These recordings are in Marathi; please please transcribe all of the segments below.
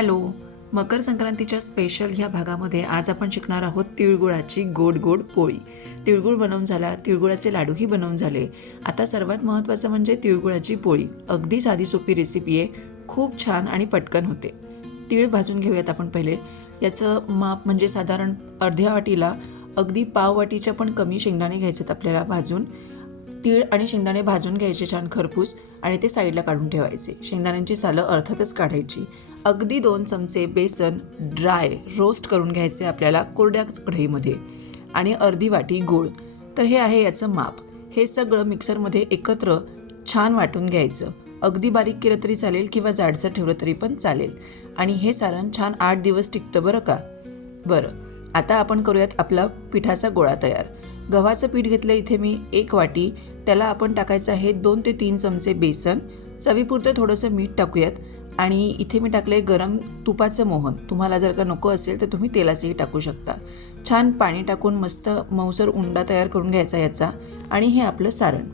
हॅलो, मकर संक्रांतीच्या स्पेशल ह्या भागामध्ये आज आपण शिकणार आहोत तिळगुळाची गोड गोड पोळी. तिळगुळ बनवून झाला, तिळगुळाचे लाडूही बनवून झाले. आता सर्वात महत्त्वाचं म्हणजे तिळगुळाची पोळी. अगदी साधी सोपी रेसिपी आहे, खूप छान आणि पटकन होते. तीळ भाजून घेऊयात आपण पहिले. याचं माप म्हणजे साधारण अर्ध्या वाटीला अगदी पाव वाटीच्या पण कमी शेंगदाणे घ्यायचेत आपल्याला भाजून. तीळ आणि शेंगदाणे भाजून घ्यायचे छान खरपूस आणि ते साईडला काढून ठेवायचे. शेंगदाण्यांची सालं अर्थातच काढायची. अगदी 2 चमचे बेसन ड्राय रोस्ट करून घ्यायचे आपल्याला कोरड्या कढईमध्ये आणि अर्धी वाटी गूळ. तर हे आहे याचं माप. हे सगळं मिक्सरमध्ये एकत्र छान वाटून घ्यायचं. अगदी बारीक केलं तरी चालेल किंवा जाडसर ठेवलं तरी पण चालेल. आणि हे सारण छान 8 दिवस टिकतं बरं का. आता आपण करूयात आपला पिठाचा गोळा तयार. गव्हाचं पीठ घेतलं इथे मी 1 वाटी. त्याला आपण टाकायचं आहे 2 ते 3 चमचे बेसन. चवीपुरतं थोडंसं मीठ टाकूयात आणि इथे मी टाकलं आहे गरम तुपाचं मोहन. तुम्हाला जर का नको असेल तर तुम्ही तेलाचंही टाकू शकता. छान पाणी टाकून मस्त मऊसर उंडा तयार करून घ्यायचा याचा. आणि हे आपलं सारण.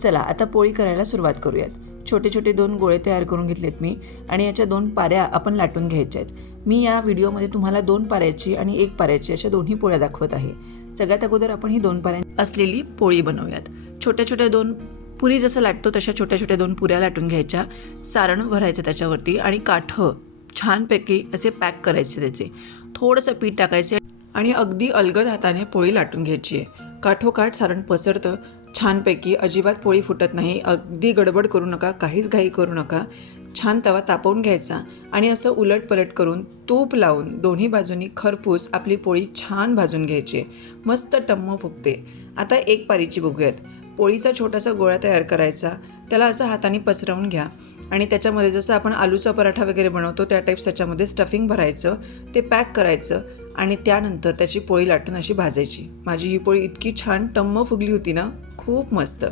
चला आता पोळी करायला सुरुवात करूयात. छोटे छोटे 2 गोळे तयार करून घेतलेत मी आणि याच्या 2 पाऱ्या आपण लाटून घ्यायच्या आहेत. मी या व्हिडिओमध्ये तुम्हाला 2 पाऱ्याची आणि 1 पाऱ्याची अशा दोन्ही पोळ्या दाखवत आहे. सगळ्यात अगोदर आपण ही 2 पाऱ्या असलेली पोळी बनवूयात. छोट्या छोट्या 2 पुरी जसं लाटतो तशा छोट्या छोट्या 2 पुऱ्या लाटून घ्यायच्या. सारण भरायचं त्याच्यावरती आणि काठं छानपैकी असे पॅक करायचे त्याचे. थोडंसं पीठ टाकायचे आणि अगदी अलगद हाताने पोळी लाटून घ्यायची आहे. काठोकाठ सारण पसरतं छानपैकी. अजिबात पोळी फुटत नाही. अगदी गडबड करू नका, काहीच घाई करू नका. छान तवा तापवून घ्यायचा आणि असं उलटपलट करून तूप लावून दोन्ही बाजूनी खरपूस आपली पोळी छान भाजून घ्यायची. मस्त टम्म फुगते. आता 1 पारीची बघूयात. पोळीचा छोटासा गोळा तयार करायचा. त्याला असं हाताने पसरवून घ्या आणि त्याच्यामध्ये जसं आपण आलूचा पराठा वगैरे बनवतो त्या टाईप्स त्याच्यामध्ये स्टफिंग भरायचं. ते पॅक करायचं आणि त्यानंतर त्याची पोळी लाटून अशी भाजायची. माझी ही पोळी इतकी छान टम्म फुगली होती ना, खूप मस्त.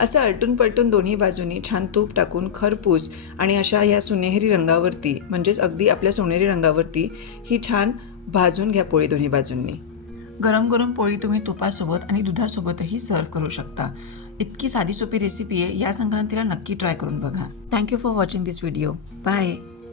असं अलटून पलटून दोन्ही बाजूनी छान तूप टाकून खरपूस आणि अशा ह्या सुनेरी रंगावरती म्हणजेच अगदी आपल्या सोनेरी रंगावरती ही छान भाजून घ्या पोळी दोन्ही बाजूंनी. गरम गरम पोळी तुम्ही तुपासोबत आणि दुधासोबतही सर्व करू शकता. इतकी साधी सोपी रेसिपी आहे. या संक्रांतीला नक्की ट्राय करून बघा. Thank you for watching this video. Bye.